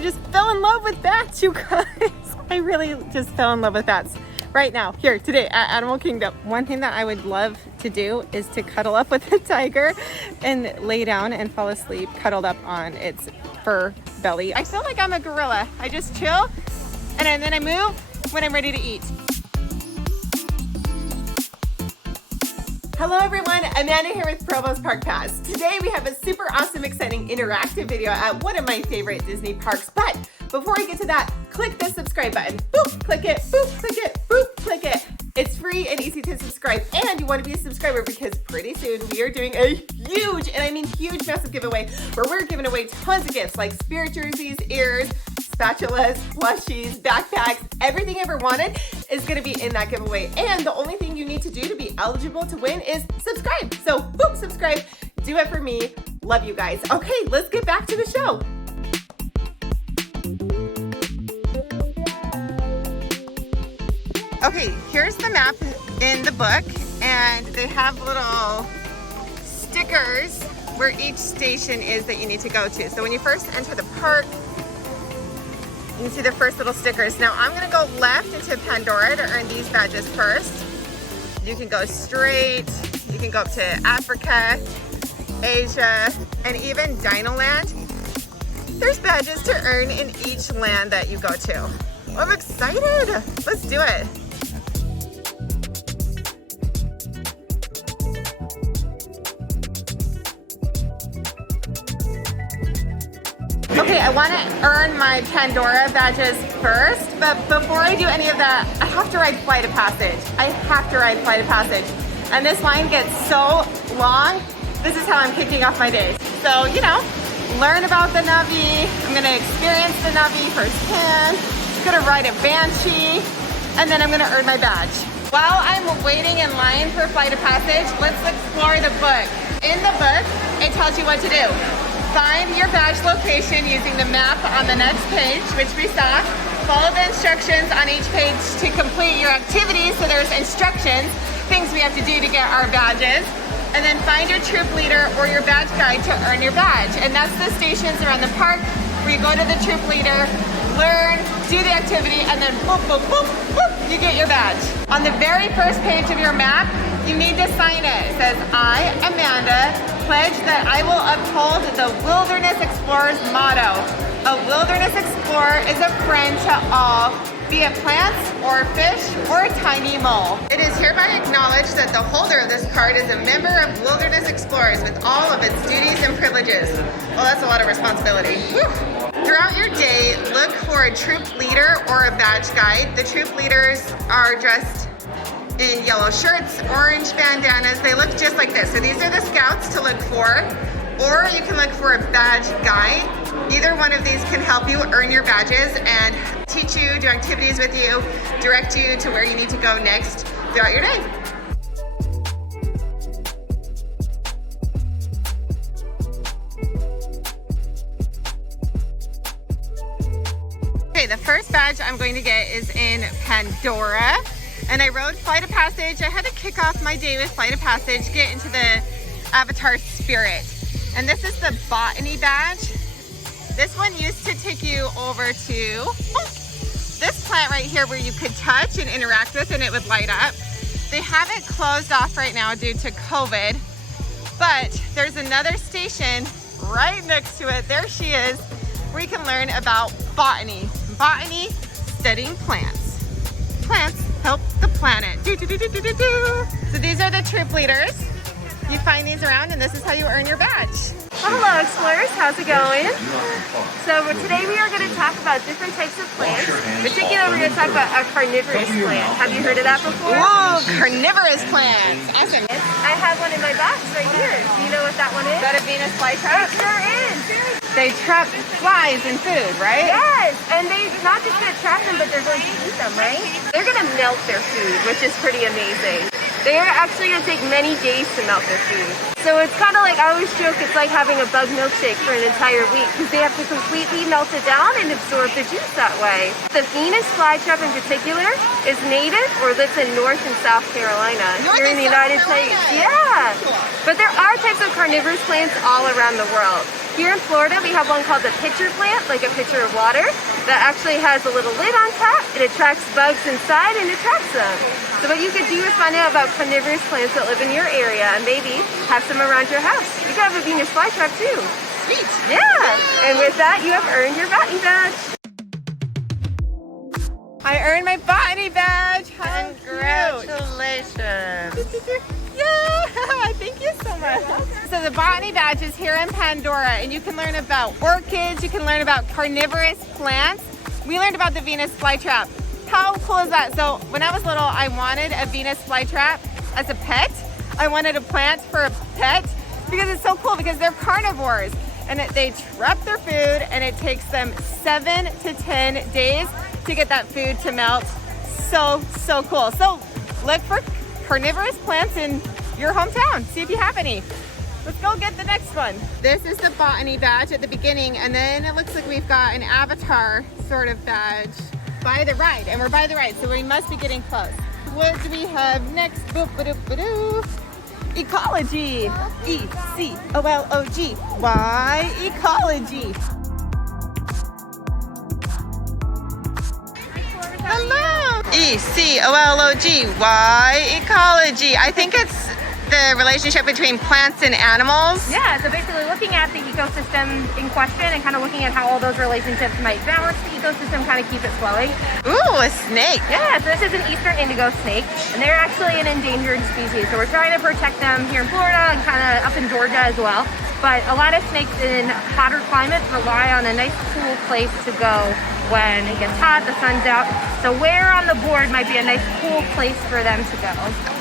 I just fell in love with bats, you guys. I really just fell in love with bats. Right now, here, today at Animal Kingdom. One thing that I would love to do is to cuddle up with a tiger and lay down and fall asleep cuddled up on its fur belly. I feel like I'm a gorilla. I just chill and then I move when I'm ready to eat. Hello everyone, Amanda here with Provost Park Pass. Today we have a super awesome, exciting, interactive video at one of my favorite Disney parks. But before I get to that, click the subscribe button. Boop, click it, boop, click it, boop, click it. It's free and easy to subscribe, and you want to be a subscriber because pretty soon we are doing a huge, and I mean huge, massive giveaway where we're giving away tons of gifts like spirit jerseys, ears, spatulas, plushies, backpacks, everything you ever wanted is going to be in that giveaway. And the only thing you need to do to be eligible to win is subscribe. So boop, subscribe, do it for me. Love you guys. Okay, let's get back to the show. Okay, here's the map in the book, and they have little stickers where each station is that you need to go to. So when you first enter the park, you can see the first little stickers. Now I'm gonna go left into Pandora to earn these badges first. You can go straight, you can go up to Africa, Asia, and even Dinoland. There's badges to earn in each land that you go to. I'm excited, let's do it. Okay, I want to earn my Pandora badges first, but before I do any of that, I have to ride Flight of Passage. I have to ride Flight of Passage. And this line gets so long, this is how I'm kicking off my day. So, you know, learn about the Navi. I'm going to experience the Navi firsthand. I'm going to ride a Banshee, and then I'm going to earn my badge. While I'm waiting in line for Flight of Passage, let's explore the book. In the book, it tells you what to do. Find your badge location using the map on the next page, which we saw. Follow the instructions on each page to complete your activities. So there's instructions, things we have to do to get our badges. And then find your troop leader or your badge guide to earn your badge. And that's the stations around the park where you go to the troop leader, learn, do the activity, and then boop, boop, boop, boop, you get your badge. On the very first page of your map, you need to sign it. It says, I, Amanda, pledge that I will uphold the Wilderness Explorer's motto. A wilderness explorer is a friend to all, be it plants or fish or a tiny mole. It is hereby acknowledged that the holder of this card is a member of Wilderness Explorers with all of its duties and privileges. Well, that's a lot of responsibility. Whew. Throughout your day, look for a troop leader or a badge guide. The troop leaders are dressed in yellow shirts, orange bandanas. They look just like this. So these are the scouts to look for, or you can look for a badge guide. Either one of these can help you earn your badges and teach you, do activities with you, direct you to where you need to go next throughout your day. Okay, the first badge I'm going to get is in Pandora. And I rode Flight of Passage. I had to kick off my day with Flight of Passage, get into the Avatar Spirit. And this is the Botany badge. This one used to take you over to this plant right here where you could touch and interact with and it would light up. They have it closed off right now due to COVID, but there's another station right next to it. There she is, where you can learn about botany. Botany, studying plants. Plants help the planet. So these are the troop leaders. You find these around and this is how you earn your badge. Well, hello explorers, how's it going? So today we are going to talk about different types of plants. In particular, we're going to talk about a carnivorous plant. Have you heard of that before? Whoa, carnivorous plants. Awesome. I have one in my box right here. Do you know what that one is? Is that a Venus flytrap? It sure is. They trap flies in food, right? Yes, and they're not just going to trap them, but they're going to eat them, right? They're going to melt their food, which is pretty amazing. They're actually going to take many days to melt their food. So it's kind of like, I always joke, it's like having a bug milkshake for an entire week because they have to completely melt it down and absorb the juice that way. The Venus flytrap in particular is native or lives in North and South Carolina here in the United States. Yeah, but there are types of carnivorous plants all around the world. Here in Florida, we have one called the pitcher plant, like a pitcher of water, that actually has a little lid on top. It attracts bugs inside and attracts them. So what you could do is find out about carnivorous plants that live in your area and maybe have some around your house. You could have a Venus flytrap too. Sweet. Yeah, and with that, you have earned your botany badge. I earned my botany badge. How Congratulations. cute. Yeah, thank you so much. So the botany badge is here in Pandora, and you can learn about orchids, you can learn about carnivorous plants. We learned about the Venus flytrap. How cool is that? So when I was little, I wanted a Venus flytrap as a pet. I wanted a plant for a pet because it's so cool because they're carnivores and they trap their food and it takes them 7 to 10 days to get that food to melt. So cool. So look for carnivorous plants in your hometown. See if you have any. Let's go get the next one. This is the botany badge at the beginning, and then it looks like we've got an avatar sort of badge by the ride, and we're by the ride, so we must be getting close. What do we have next? Boop-a-doop-a-doo. Ecology. E-C-O-L-O-G-Y. Ecology. Hello. E-C-O-L-O-G-Y. Ecology. I think it's the relationship between plants and animals. Yeah, so basically looking at the ecosystem in question and kind of looking at how all those relationships might balance the ecosystem, kind of keep it flowing. Ooh, a snake. Yeah, so this is an eastern indigo snake, and they're actually an endangered species. So we're trying to protect them here in Florida and kind of up in Georgia as well. But a lot of snakes in hotter climates rely on a nice cool place to go when it gets hot, the sun's out. So where on the board might be a nice cool place for them to go?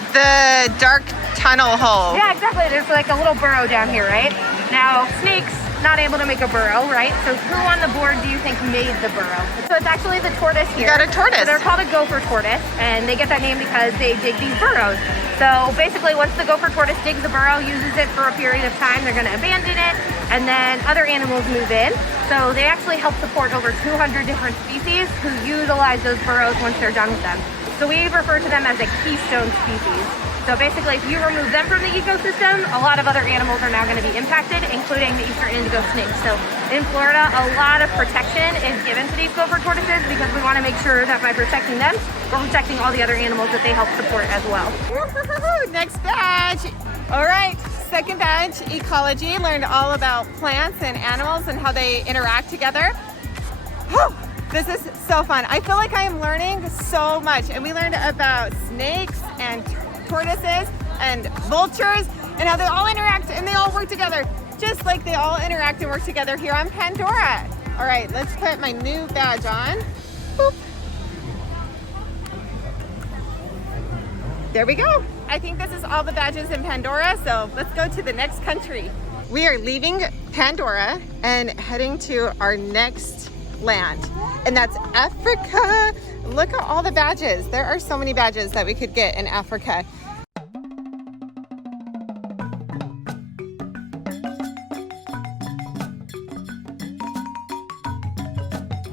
The dark tunnel hole. Yeah, exactly. There's like a little burrow down here, right? Now, snakes not able to make a burrow, right? So who on the board do you think made the burrow? So it's actually the tortoise here. You got a tortoise. So they're called a gopher tortoise, and they get that name because they dig these burrows. So basically, once the gopher tortoise digs the burrow, uses it for a period of time, they're going to abandon it, and then other animals move in. So they actually help support over 200 different species who utilize those burrows once they're done with them. So we refer to them as a keystone species. So basically, if you remove them from the ecosystem, a lot of other animals are now going to be impacted, including the eastern indigo snake. So in Florida, a lot of protection is given to these gopher tortoises because we want to make sure that by protecting them, we're protecting all the other animals that they help support as well. Woo-hoo-hoo-hoo. Next badge. All right, second badge, ecology. Learned all about plants and animals and how they interact together. Whew. This is so fun. I feel like I am learning so much. And we learned about snakes and tortoises and vultures and how they all interact and they all work together, just like they all interact and work together here on Pandora. All right, let's put my new badge on. Boop. There we go. I think this is all the badges in Pandora, so let's go to the next country. We are leaving Pandora and heading to our next land, and that's Africa. Look at all the badges. There are so many badges that we could get in Africa.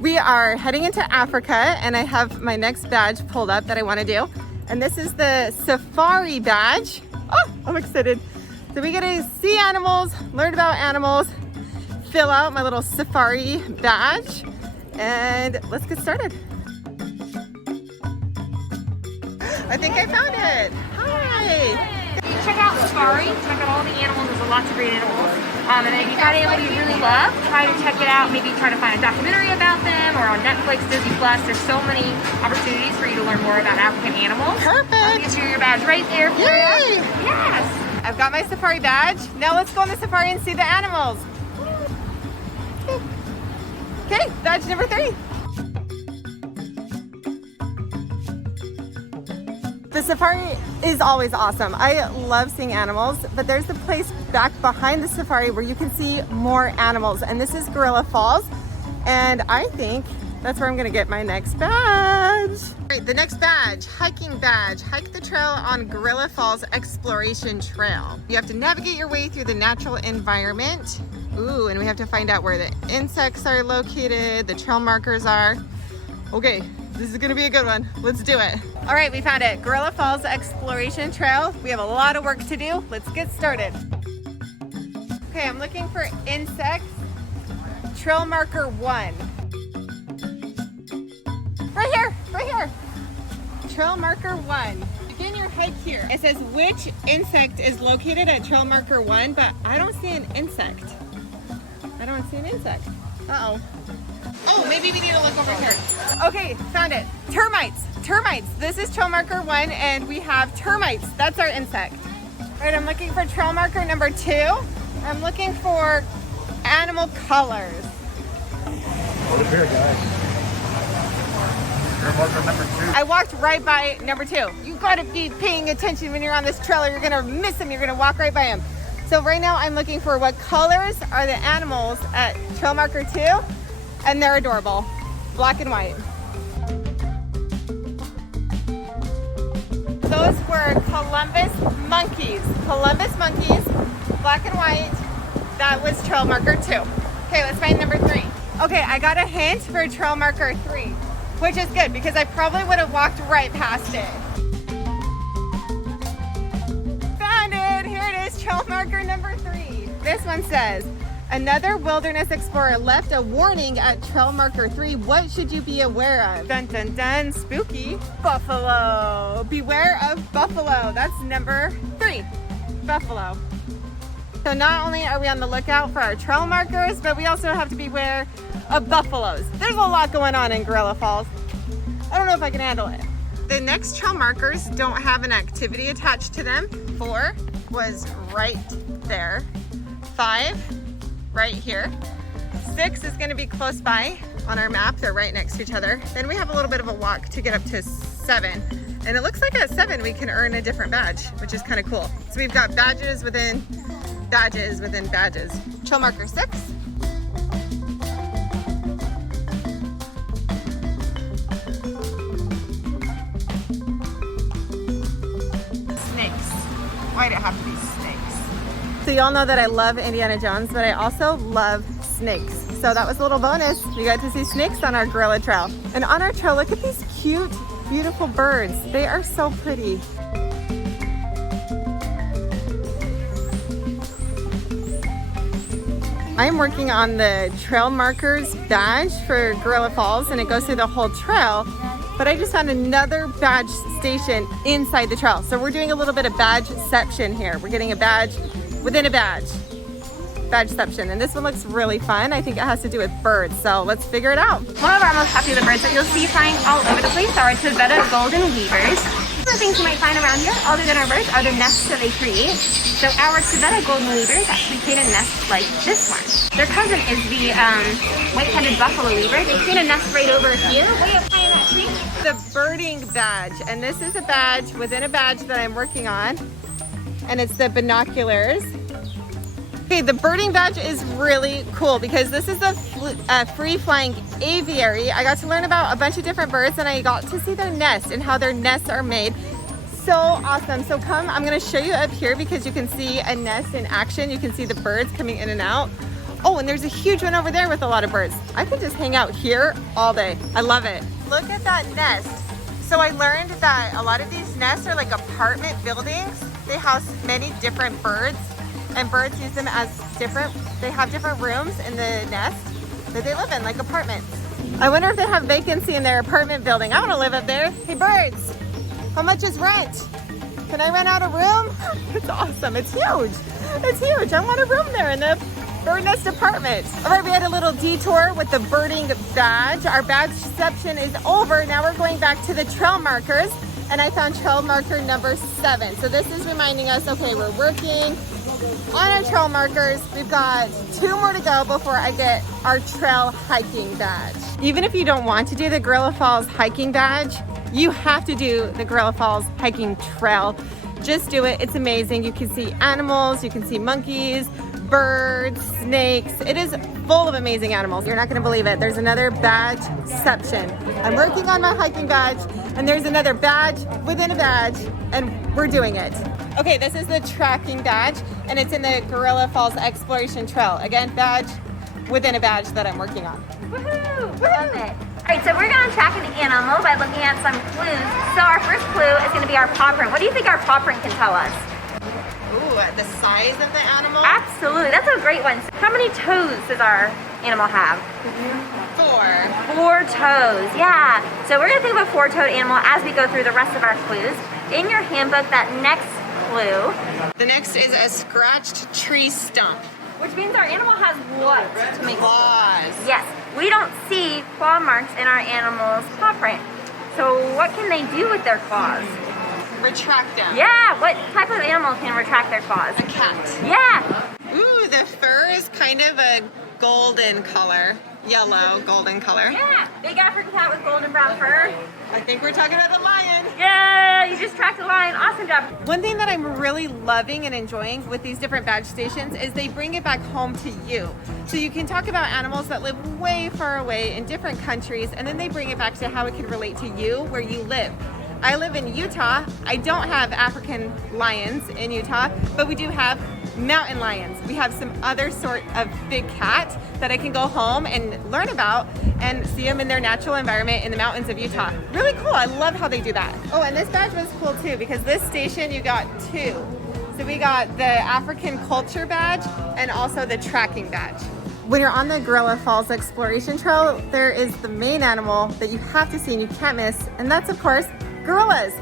We are heading into Africa, and I have my next badge pulled up that I want to do. And this is the safari badge. Oh, I'm excited. So we get to see animals, learn about animals, fill out my little safari badge, and let's get started. I think I found it. Hi. Check out Safari, check out all the animals, there's lots of great animals. And if you find anyone you really love, try to check it out, maybe try to find a documentary about them or on Netflix, Disney Plus. There's so many opportunities for you to learn more about African animals. Perfect. Get your badge right there. Yay. Yes. I've got my safari badge. Now let's go on the safari and see the animals. Okay, badge number 3. The safari is always awesome. I love seeing animals, but there's a place back behind the safari where you can see more animals, and this is Gorilla Falls, and I think that's where I'm gonna get my next badge. All right, the next badge, hiking badge. Hike the trail on Gorilla Falls Exploration Trail. You have to navigate your way through the natural environment. Ooh, and we have to find out where the insects are located, the trail markers are. Okay, this is gonna be a good one. Let's do it. All right, we found it. Gorilla Falls Exploration Trail. We have a lot of work to do. Let's get started. Okay, I'm looking for insects trail marker 1. Right here, right here. Trail marker 1. Begin your hike here. It says which insect is located at trail marker 1, but I don't see an insect. I don't see an insect. Uh-oh. Oh, maybe we need to look over here. Okay, found it. Termites. Termites. This is trail marker 1, and we have termites. That's our insect. All right, I'm looking for trail marker number 2. I'm looking for animal colors. Over here, guys. Trail marker number 2. I walked right by number 2. You gotta be paying attention when you're on this trail or you're gonna miss them. You're gonna walk right by them. So right now I'm looking for what colors are the animals at trail marker 2, and they're adorable. Black and white. Those were Columbus monkeys. Columbus monkeys, black and white. That was trail marker 2. Okay, let's find number 3. Okay, I got a hint for trail marker 3, which is good because I probably would have walked right past it. Found it! Here it is, trail marker number 3. This one says, another wilderness explorer left a warning at trail marker 3. What should you be aware of? Dun dun dun, spooky. Buffalo. Beware of buffalo. That's number 3. Buffalo. So not only are we on the lookout for our trail markers, but we also have to beware of buffaloes. There's a lot going on in Gorilla Falls. I don't know if I can handle it. The next trail markers don't have an activity attached to them. 4 was right there. 5, right here. 6 is going to be close by on our map. They're right next to each other. Then we have a little bit of a walk to get up to 7. And it looks like at 7 we can earn a different badge, which is kind of cool. So we've got badges within badges within badges. Trail marker 6. Snakes. Why'd it have to be snakes? So y'all know that I love Indiana Jones, but I also love snakes. So that was a little bonus. We got to see snakes on our gorilla trail. And on our trail, look at these cute, beautiful birds. They are so pretty. I'm working on the trail markers badge for Gorilla Falls, and it goes through the whole trail, but I just found another badge station inside the trail. So we're doing a little bit of badgeception here. We're getting a badge within a badge. Badgeception, and this one looks really fun. I think it has to do with birds, so let's figure it out. One of our most popular birds that you'll see flying all over the place are our Tibeta golden weavers. Some of the things you might find around here, other than our birds, are the nests that they create. So our Tibeta golden weavers actually create a nest like this one. Their cousin is the white-headed buffalo weaver. They create a nest right over here, way up high in that tree. The birding badge, and this is a badge within a badge that I'm working on, and it's the binoculars. Okay, the birding badge is really cool because this is a free-flying aviary. I got to learn about a bunch of different birds, and I got to see their nests and how their nests are made. So awesome. So come, I'm gonna show you up here because you can see a nest in action. You can see the birds coming in and out. Oh, and there's a huge one over there with a lot of birds. I could just hang out here all day. I love it. Look at that nest. So I learned that a lot of these nests are like apartment buildings. They house many different birds, and birds use them as they have different rooms in the nest that they live in, like apartments. I wonder if they have vacancy in their apartment building. I want to live up there. Hey birds, how much is rent? Can I rent out a room? It's awesome, it's huge. It's huge, I want a room there in the bird nest apartment. All right, we had a little detour with the birding badge. Our badgeception is over. Now we're going back to the trail markers, and I found trail marker number 7. So this is reminding us, okay, we're working on our trail markers. We've got 2 more to go before I get our trail hiking badge. Even if you don't want to do the Gorilla Falls hiking badge, you have to do the Gorilla Falls hiking trail. Just do it, it's amazing. You can see animals, you can see monkeys, birds, snakes. It is full of amazing animals. You're not gonna believe it. There's another badgeception. I'm working on my hiking badge, and there's another badge within a badge, and we're doing it. Okay, this is the tracking badge, and it's in the Gorilla Falls Exploration Trail. Again, badge within a badge that I'm working on. Woohoo! Love it. All right, so we're gonna track an animal by looking at some clues. So our first clue is gonna be our paw print. What do you think our paw print can tell us? Ooh, the size of the animal? Absolutely, that's a great one. How many toes does our animal have? 4. 4 toes, yeah. So we're gonna think of a 4-toed animal as we go through the rest of our clues. In your handbook, that next clue. The next is a scratched tree stump. Which means our animal has what to make claws. Yes, we don't see claw marks in our animal's paw print. So what can they do with their claws? Retract them. Yeah, what type of animal can retract their claws? A cat. Yeah. Ooh, the fur is kind of a golden color. Yellow, golden color. Yeah, big African cat with golden brown fur. I think we're talking about the lion. Yeah, you just tracked a lion. Awesome job. One thing that I'm really loving and enjoying with these different badge stations is they bring it back home to you. So you can talk about animals that live way far away in different countries, and then they bring it back to how it can relate to you where you live. I live in Utah. I don't have African lions in Utah, but we do have mountain lions. We have some other sort of big cat that I can go home and learn about and see them in their natural environment in the mountains of Utah. Really cool. I love how they do that. Oh, and this badge was cool too because this station you got 2. So we got the African culture badge and also the tracking badge. When you're on the Gorilla Falls Exploration Trail, there is the main animal that you have to see and you can't miss, and that's of course gorillas.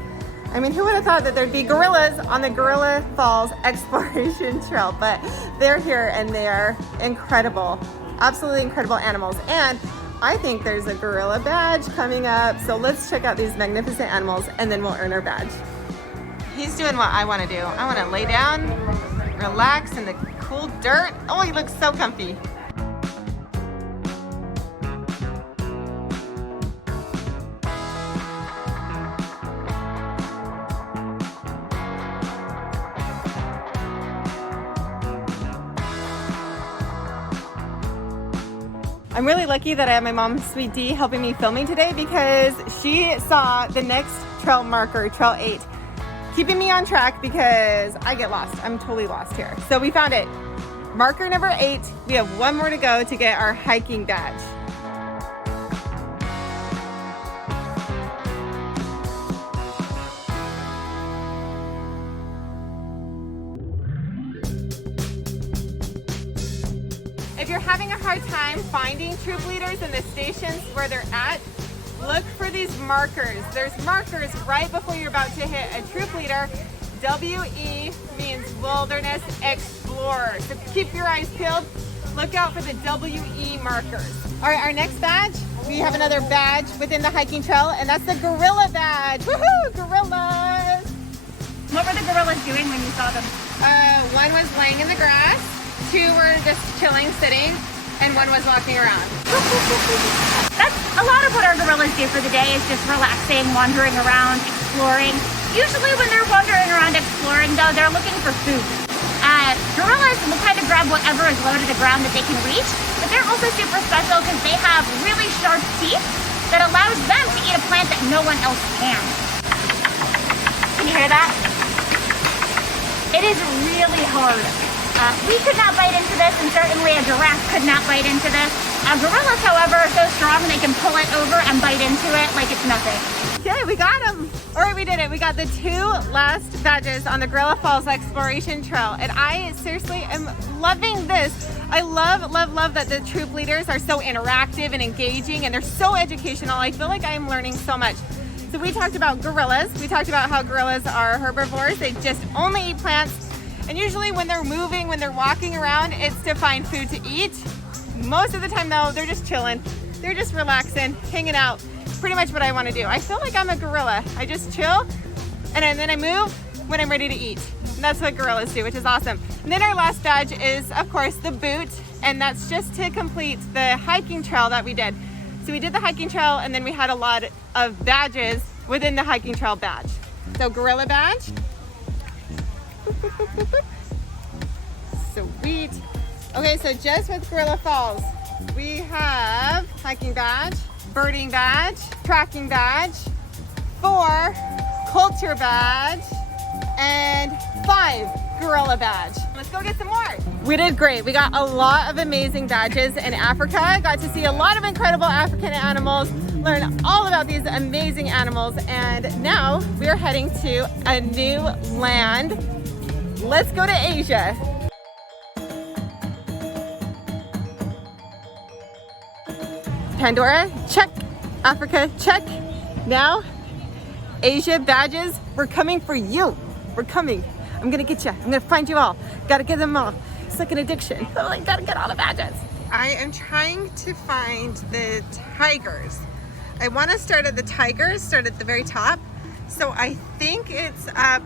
I mean, who would have thought that there'd be gorillas on the Gorilla Falls Exploration Trail, but they're here and they are incredible, absolutely incredible animals. And I think there's a gorilla badge coming up. So let's check out these magnificent animals and then we'll earn our badge. He's doing what I want to do. I want to lay down, relax in the cool dirt. Oh, he looks so comfy. I'm really lucky that I have my mom, Sweet D, helping me filming today because she saw the next trail marker, Trail 8, keeping me on track because I get lost. I'm totally lost here. So we found it. Marker number 8. We have 1 more to go to get our hiking badge. If you're having a hard time finding troop leaders in the stations where they're at, look for these markers. There's markers right before you're about to hit a troop leader. WE means Wilderness Explorer. So keep your eyes peeled. Look out for the WE markers. All right, our next badge, we have another badge within the hiking trail, and that's the gorilla badge. Woohoo, gorillas! What were the gorillas doing when you saw them? 1 was laying in the grass. 2 were just chilling, sitting, and 1 was walking around. That's a lot of what our gorillas do for the day is just relaxing, wandering around, exploring. Usually when they're wandering around exploring though, they're looking for food. Gorillas will kind of grab whatever is low to the ground that they can reach, but they're also super special because they have really sharp teeth that allows them to eat a plant that no one else can. Can you hear that? It is really hard. We could not bite into this, and certainly a giraffe could not bite into this. Gorillas, however, are so strong they can pull it over and bite into it like it's nothing. Okay, we got them. All right, we did it. We got the 2 last badges on the Gorilla Falls Exploration Trail, and I seriously am loving this. I love, love, love that the troop leaders are so interactive and engaging, and they're so educational. I feel like I am learning so much. So we talked about gorillas. We talked about how gorillas are herbivores. They just only eat plants. And usually when they're moving, when they're walking around, it's to find food to eat. Most of the time though, they're just chilling. They're just relaxing, hanging out. Pretty much what I want to do. I feel like I'm a gorilla. I just chill and then I move when I'm ready to eat. And that's what gorillas do, which is awesome. And then our last badge is of course the boot, and that's just to complete the hiking trail that we did. So we did the hiking trail and then we had a lot of badges within the hiking trail badge. So gorilla badge. Sweet. Okay, so just with Gorilla Falls, we have hiking badge, birding badge, tracking badge, 4 culture badge, and 5 gorilla badge. Let's go get some more. We did great. We got a lot of amazing badges in Africa. Got to see a lot of incredible African animals, learn all about these amazing animals, and now we are heading to a new land. Let's go to Asia. Pandora, check. Africa, check. Now, Asia badges, we're coming for you. We're coming. I'm gonna get you. I'm gonna find you all. Gotta get them all. It's like an addiction. I like, gotta get all the badges. I am trying to find the tigers. I wanna start at the tigers, start at the very top. So I think it's up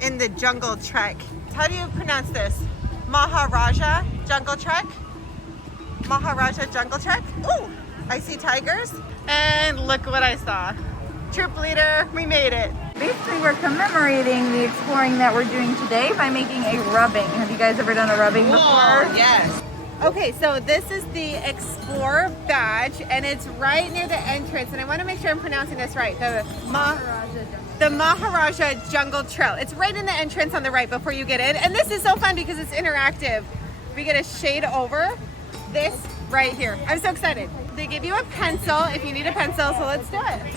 in the jungle trek. How do you pronounce this? Maharaja Jungle Trek? Maharaja Jungle Trek? Ooh, I see tigers. And look what I saw. Troop leader, we made it. Basically, we're commemorating the exploring that we're doing today by making a rubbing. Have you guys ever done a rubbing before? Yes. Okay, so this is the Explorer badge, and it's right near the entrance. And I want to make sure I'm pronouncing this right. The Maharaja Jungle Trail. It's right in the entrance on the right before you get in. And this is so fun because it's interactive. We get a shade over this right here. I'm so excited. They give you a pencil if you need a pencil, so let's do it.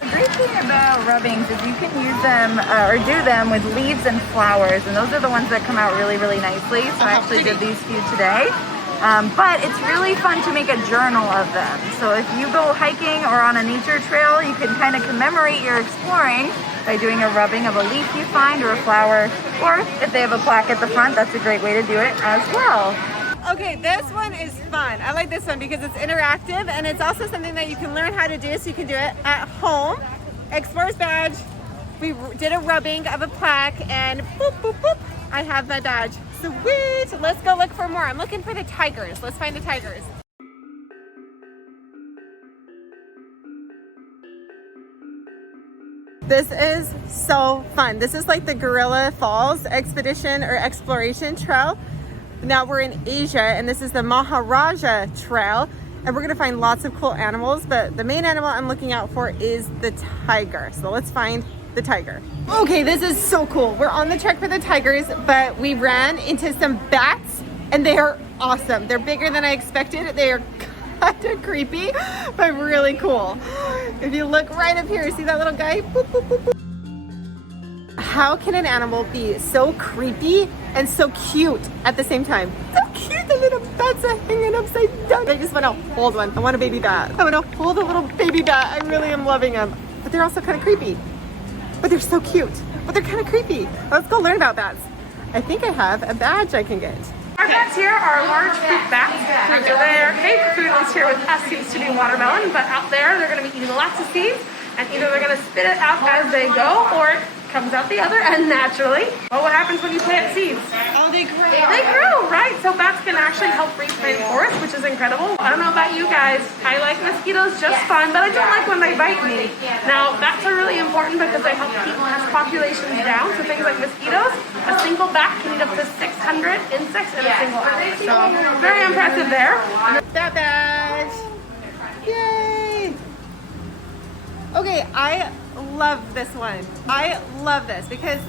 The great thing about rubbings is you can use them or do them with leaves and flowers, and those are the ones that come out really, really nicely. So I actually did these few today. But it's really fun to make a journal of them. So if you go hiking or on a nature trail, you can kind of commemorate your exploring by doing a rubbing of a leaf you find or a flower, or if they have a plaque at the front, that's a great way to do it as well. Okay, this one is fun. I like this one because it's interactive and it's also something that you can learn how to do so you can do it at home. Explorer's badge. We did a rubbing of a plaque and boop, boop, boop. I have my badge. Sweet. Let's go look for more. I'm looking for the tigers. Let's find the tigers. This is so fun. This is like the Gorilla Falls expedition or exploration trail. Now we're in Asia and this is the Maharaja Trail and we're gonna find lots of cool animals, but the main animal I'm looking out for is the tiger. So let's find the tiger. Okay, this is so cool. We're on the trek for the tigers, but we ran into some bats and they are awesome. They're bigger than I expected. They are kind of creepy, but really cool. If you look right up here, see that little guy? Boop, boop, boop, boop. How can an animal be so creepy and so cute at the same time? So cute, the little bats are hanging upside down. I just want to hold one. I want a baby bat. I want to hold a little baby bat. I really am loving them, but they're also kind of creepy. But they're so cute, but they're kind of creepy. Let's go learn about bats. I think I have a badge I can get. Our bats here are large fruit bats. Their favorite food is here with us seems to be watermelon, but out there they're going to be eating lots of seeds, and either they're going to spit it out as they go, or it comes out the other end naturally. Well, what happens when you plant seeds? Oh, they grow. They grow, right? So bats can actually help replant forests, which is incredible. I don't know about you guys. I like mosquitoes just fine, but I don't like when they bite me. Now, bats are really important because they help keep pest populations down. So things like mosquitoes, a single bat can eat up to 600 insects in a single hour. So very impressive there. That badge. Yay. Okay, I love this one. I love this because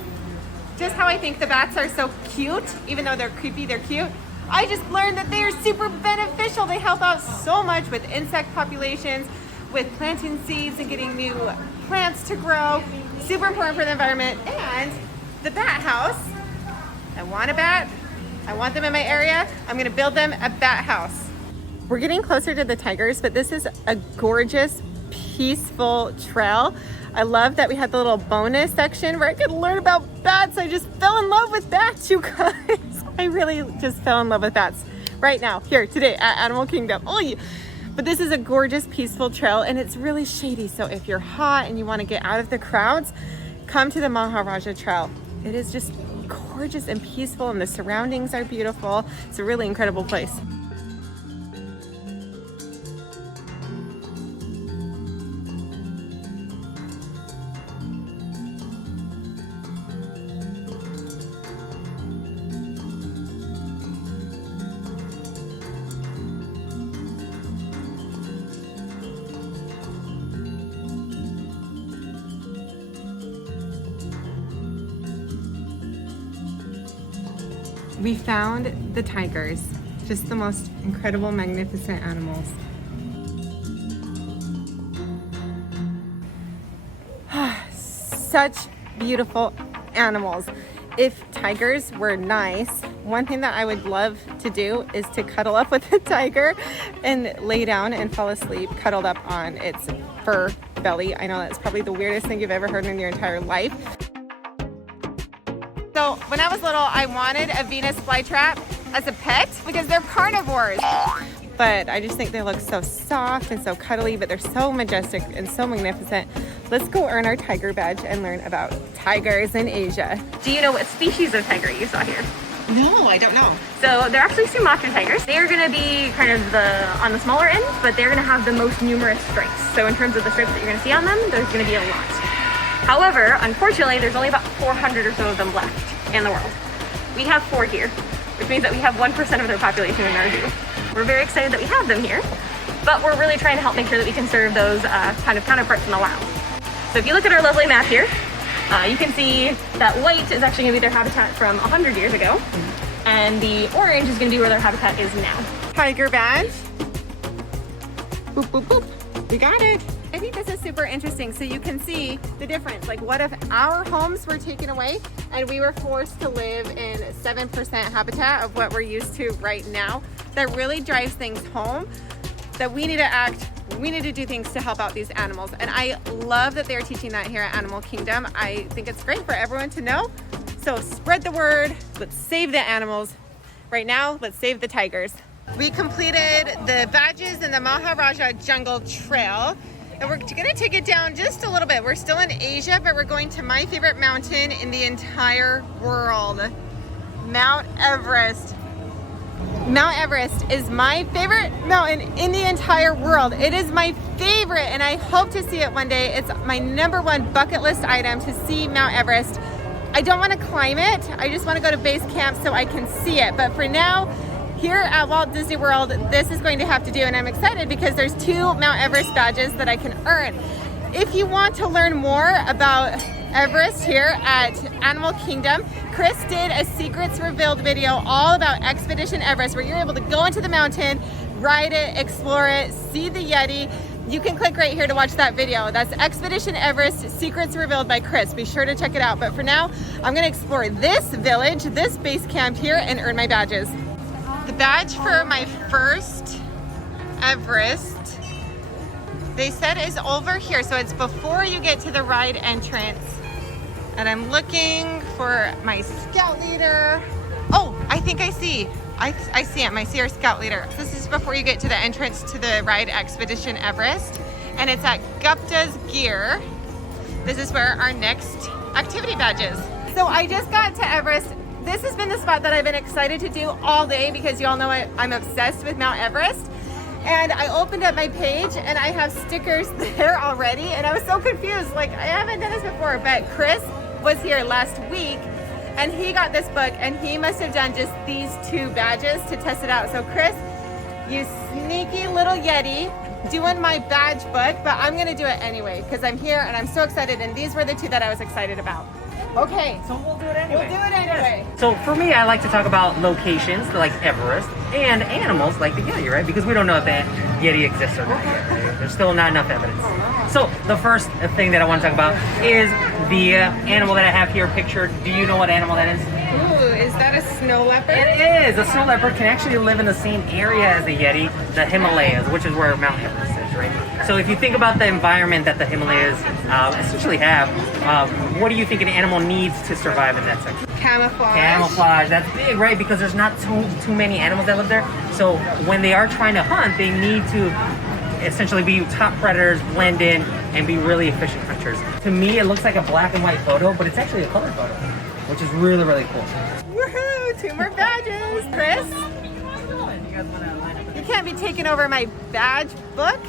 just how I think the bats are so cute, even though they're creepy, they're cute. I just learned that they are super beneficial. They help out so much with insect populations, with planting seeds and getting new plants to grow. Super important for the environment. And the bat house, I want a bat. I want them in my area. I'm gonna build them a bat house. We're getting closer to the tigers, but this is a gorgeous, peaceful trail. I love that we had the little bonus section where I could learn about bats. I just fell in love with bats, you guys. I really just fell in love with bats right now, here, today at Animal Kingdom. Oh, yeah. But this is a gorgeous, peaceful trail and it's really shady. So if you're hot and you want to get out of the crowds, come to the Maharaja Trail. It is just gorgeous and peaceful and the surroundings are beautiful. It's a really incredible place. We found the tigers, just the most incredible, magnificent animals. Such beautiful animals. if tigers were nice, one thing that I would love to do is to cuddle up with a tiger and lay down and fall asleep cuddled up on its fur belly. I know that's probably the weirdest thing you've ever heard in your entire life. So when I was little, I wanted a Venus flytrap as a pet because they're carnivores. But I just think they look so soft and so cuddly, but they're so majestic and so magnificent. Let's go earn our tiger badge and learn about tigers in Asia. Do you know what species of tiger you saw here? No, I don't know. So they're actually Sumatran tigers. They're gonna be kind of on the smaller end, but they're gonna have the most numerous stripes. So in terms of the stripes that you're gonna see on them, there's gonna be a lot. However, unfortunately, there's only about 400 or so of them left in the world. We have 4 here, which means that we have 1% of their population in our zoo. We're very excited that we have them here, but we're really trying to help make sure that we can serve those kind of counterparts in the wild. So if you look at our lovely map here, you can see that white is actually gonna be their habitat from 100 years ago, and the orange is gonna be where their habitat is now. Tiger badge. Boop, boop, boop. We got it. I think this is super interesting. So you can see the difference. Like, what if our homes were taken away and we were forced to live in 7% habitat of what we're used to right now? That really drives things home, that we need to act, we need to do things to help out these animals. And I love that they're teaching that here at Animal Kingdom. I think it's great for everyone to know. So spread the word, let's save the animals. Right now, let's save the tigers. We completed the badges in the Maharaja Jungle Trail. And we're gonna take it down just a little bit. We're still in Asia, but we're going to my favorite mountain in the entire world, Mount Everest. Mount Everest is my favorite mountain in the entire world. It is my favorite, and I hope to see it one day. It's my #1 bucket list item to see Mount Everest. I don't want to climb it. I just want to go to base camp so I can see it. But for now, here at Walt Disney World, this is going to have to do, and I'm excited because there's 2 Mount Everest badges that I can earn. If you want to learn more about Everest here at Animal Kingdom, Chris did a Secrets Revealed video all about Expedition Everest, where you're able to go into the mountain, ride it, explore it, see the Yeti. You can click right here to watch that video. That's Expedition Everest Secrets Revealed by Chris. Be sure to check it out. But for now, I'm gonna explore this village, this base camp here, and earn my badges. The badge for my first Everest, they said, is over here. So it's before you get to the ride entrance. And I'm looking for my scout leader. Oh, I think I see. I see it, my Sierra scout leader. This is before you get to the entrance to the ride Expedition Everest. And it's at Gupta's Gear. This is where our next activity badge is. So I just got to Everest. This has been the spot that I've been excited to do all day because you all know I'm obsessed with Mount Everest. And I opened up my page and I have stickers there already. And I was so confused, like I haven't done this before, but Chris was here last week and he got this book and he must have done just these 2 badges to test it out. So Chris, you sneaky little Yeti, doing my badge book, but I'm gonna do it anyway because I'm here and I'm so excited, and these were the 2 that I was excited about. Okay. So we'll do it anyway. We'll do it anyway. So for me, I like to talk about locations like Everest and animals like the Yeti, right? Because we don't know if that Yeti exists or not yet. Right? There's still not enough evidence. So the first thing that I want to talk about is the animal that I have here pictured. Do you know what animal that is? Ooh, is that a snow leopard? It is. A snow leopard can actually live in the same area as the Yeti, the Himalayas, which is where Mount Everest is, right? So if you think about the environment that the Himalayas essentially have, what do you think an animal needs to survive in that section? Camouflage. Camouflage, that's big, right? Because there's not too many animals that live there. So when they are trying to hunt, they need to essentially be top predators, blend in, and be really efficient hunters. To me, it looks like a black and white photo, but it's actually a color photo, which is really, really cool. Woohoo! 2 more badges. Chris, you can't be taking over my badge book.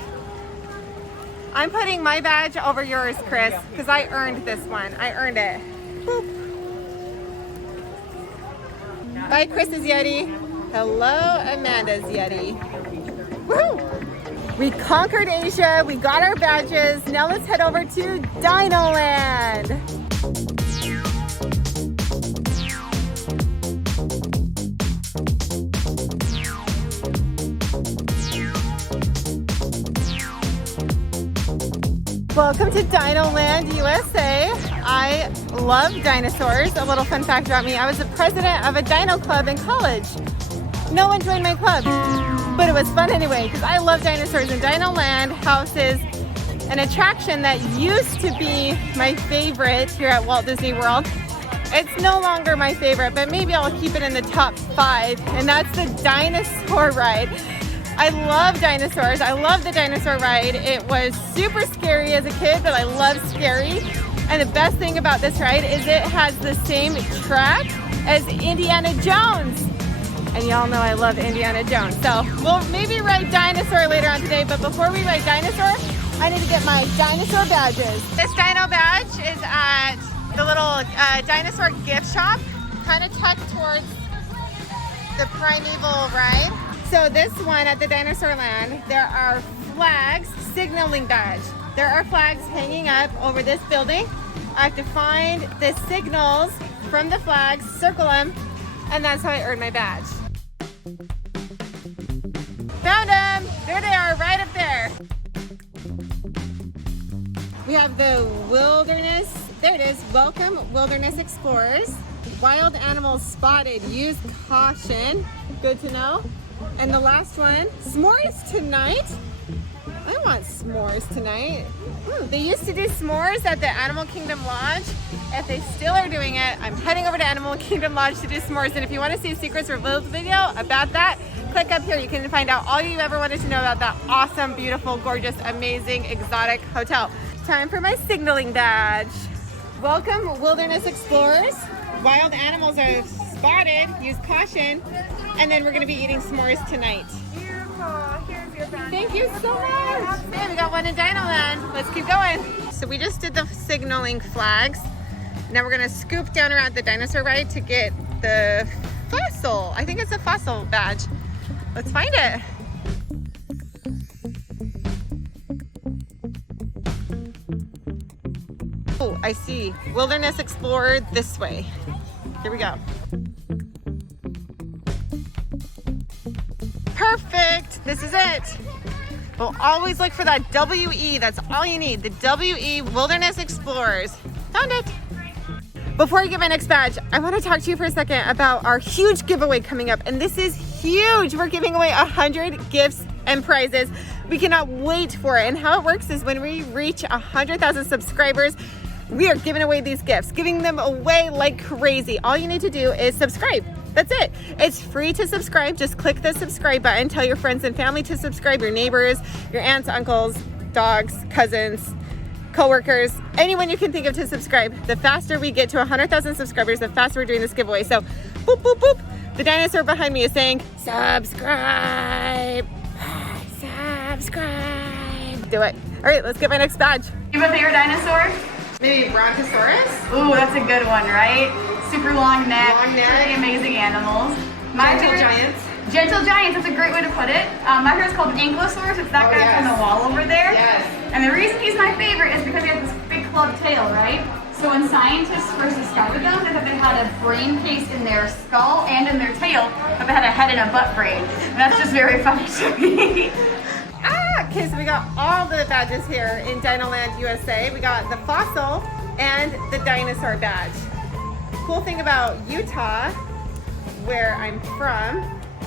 I'm putting my badge over yours, Chris, because I earned this one. I earned it. Boop. Bye, Chris's Yeti. Hello, Amanda's Yeti. Woohoo! We conquered Asia. We got our badges. Now let's head over to Dinoland. Welcome to Dinoland, USA. I love dinosaurs. A little fun fact about me, I was the president of a dino club in college. No one joined my club, but it was fun anyway because I love dinosaurs, and Dinoland houses an attraction that used to be my favorite here at Walt Disney World. It's no longer my favorite, but maybe I'll keep it in the top 5, and that's the dinosaur ride. I love dinosaurs. I love the dinosaur ride. It was super scary as a kid, but I love scary. And the best thing about this ride is it has the same track as Indiana Jones. And y'all know I love Indiana Jones. So we'll maybe ride dinosaur later on today, but before we ride dinosaur, I need to get my dinosaur badges. This dino badge is at the little dinosaur gift shop, kind of tucked towards the primeval ride. So this one at the Dinosaur Land, there are flags, signaling badge. There are flags hanging up over this building. I have to find the signals from the flags, circle them, and that's how I earn my badge. Found them! There they are, right up there. We have the wilderness, there it is, welcome Wilderness Explorers. Wild animals spotted, use caution, good to know. And the last one, s'mores tonight. I want s'mores tonight. They used to do s'mores at the Animal Kingdom Lodge. If they still are doing it, I'm heading over to Animal Kingdom Lodge to do s'mores. And if you want to see a Secrets Revealed video about that, click up here. You can find out all you ever wanted to know about that awesome, beautiful, gorgeous, amazing, exotic hotel. Time for my signaling badge. Welcome Wilderness Explorers. Wild animals are spotted, use caution, and then we're gonna be eating s'mores tonight. Beautiful. Here's your badge. Thank you so much. Hey, we got one in Dinoland. Let's keep going. So we just did the signaling flags. Now we're gonna scoop down around the dinosaur ride to get the fossil. I think it's a fossil badge. Let's find it. Oh, I see. Wilderness Explorer this way. Here we go. Perfect. This is it. We'll always look for that WE. That's all you need. The WE Wilderness Explorers. Found it. Before I get my next badge, I want to talk to you for a second about our huge giveaway coming up. And this is huge. We're giving away 100 gifts and prizes. We cannot wait for it. And how it works is when we reach 100,000 subscribers, we are giving away these gifts, giving them away like crazy. All you need to do is subscribe. That's it. It's free to subscribe. Just click the subscribe button. Tell your friends and family to subscribe, your neighbors, your aunts, uncles, dogs, cousins, coworkers, anyone you can think of to subscribe. The faster we get to 100,000 subscribers, the faster we're doing this giveaway. So boop, boop, boop. The dinosaur behind me is saying, subscribe, subscribe. Do it. All right, let's get my next badge. You have a favorite dinosaur? Maybe Brontosaurus? Ooh, that's a good one, right? Super long neck, Long neck. really amazing animals. My Gentle favorite- giants. Gentle giants, that's a great way to put it. My favorite's called Ankylosaurus. It's that Oh, guy yes. from the wall over there. Yes. And the reason he's my favorite is because he has this big club tail, right? So when scientists first discovered them, they thought they had a brain case in their skull and in their tail, but they had a head and a butt brain. And that's just very funny to me. Okay, so we got all the badges here in Dinoland, USA. We got the fossil and the dinosaur badge. Cool thing about Utah, where I'm from,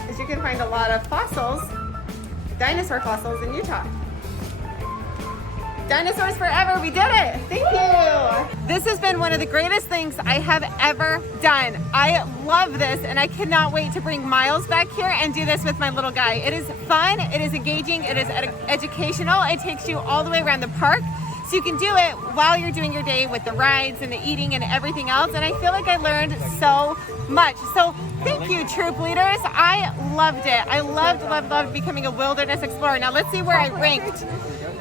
is you can find a lot of fossils, dinosaur fossils in Utah. Dinosaurs forever, we did it. Thank you. This has been one of the greatest things I have ever done. I love this and I cannot wait to bring Miles back here and do this with my little guy. It is fun, it is engaging, it is educational. It takes you all the way around the park. So you can do it while you're doing your day with the rides and the eating and everything else. And I feel like I learned so much. So thank you, troop leaders. I loved it. I loved becoming a wilderness explorer. Now let's see where I ranked.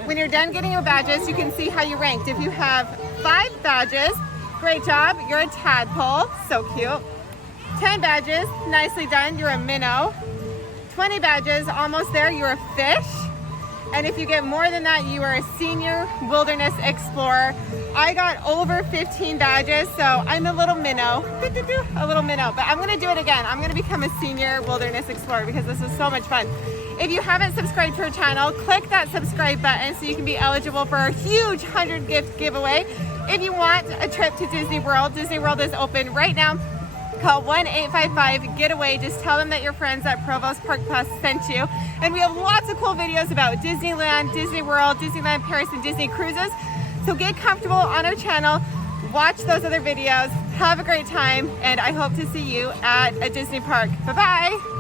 When you're done getting your badges, you can see how you ranked. If you have 5 badges, great job. You're a tadpole, so cute. 10 badges, nicely done. You're a minnow. 20 badges, almost there. You're a fish. And if you get more than that, you are a senior wilderness explorer. I got over 15 badges, so I'm a little minnow, a little minnow, but I'm gonna do it again. I'm gonna become a senior wilderness explorer because this is so much fun. If you haven't subscribed to our channel, click that subscribe button so you can be eligible for our huge 100 gift giveaway. If you want a trip to Disney World is open right now. Call 1-855-GETAWAY. Just tell them that your friends at Provost Park Pass sent you. And we have lots of cool videos about Disneyland, Disney World, Disneyland Paris, and Disney cruises. So get comfortable on our channel, watch those other videos, have a great time, and I hope to see you at a Disney park. Bye-bye.